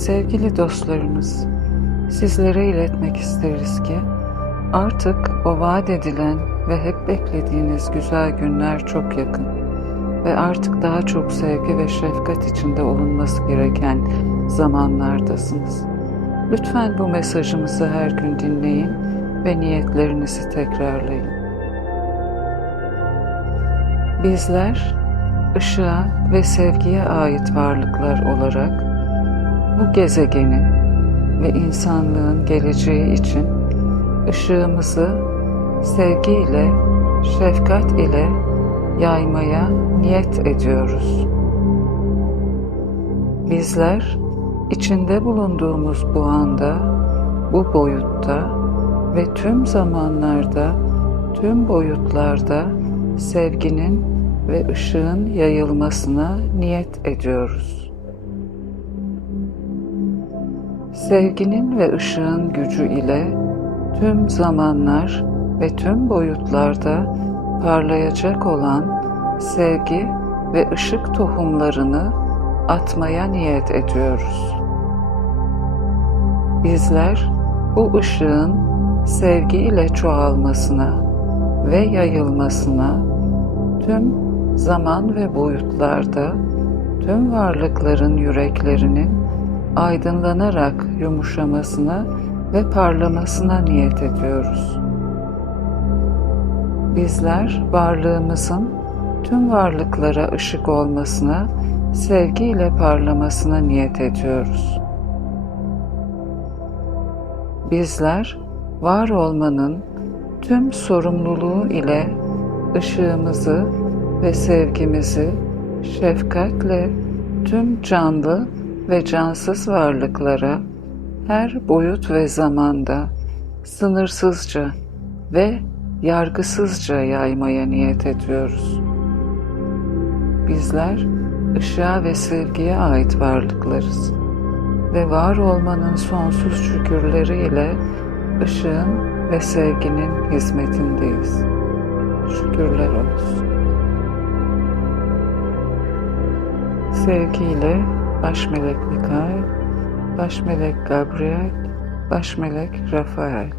Sevgili dostlarımız, sizlere iletmek isteriz ki artık o vaat edilen ve hep beklediğiniz güzel günler çok yakın ve artık daha çok sevgi ve şefkat içinde olunması gereken zamanlardasınız. Lütfen bu mesajımızı her gün dinleyin ve niyetlerinizi tekrarlayın. Bizler ışığa ve sevgiye ait varlıklar olarak bu gezegenin ve insanlığın geleceği için ışığımızı sevgiyle, şefkat ile yaymaya niyet ediyoruz. Bizler içinde bulunduğumuz bu anda, bu boyutta ve tüm zamanlarda, tüm boyutlarda sevginin ve ışığın yayılmasına niyet ediyoruz. Sevginin ve ışığın gücü ile tüm zamanlar ve tüm boyutlarda parlayacak olan sevgi ve ışık tohumlarını atmaya niyet ediyoruz. Bizler bu ışığın sevgi ile çoğalmasına ve yayılmasına tüm zaman ve boyutlarda tüm varlıkların yüreklerinin aydınlanarak yumuşamasına ve parlamasına niyet ediyoruz. Bizler varlığımızın tüm varlıklara ışık olmasına, sevgiyle parlamasına niyet ediyoruz. Bizler var olmanın tüm sorumluluğu ile ışığımızı ve sevgimizi şefkatle tüm canlı ve cansız varlıklara her boyut ve zamanda sınırsızca ve yargısızca yaymaya niyet ediyoruz. Bizler ışığa ve sevgiye ait varlıklarız ve var olmanın sonsuz şükürleriyle ışığın ve sevginin hizmetindeyiz. Şükürler olsun. Sevgiyle Baş Melek Mikail, Baş Melek Gabriel, Baş Melek Rafael.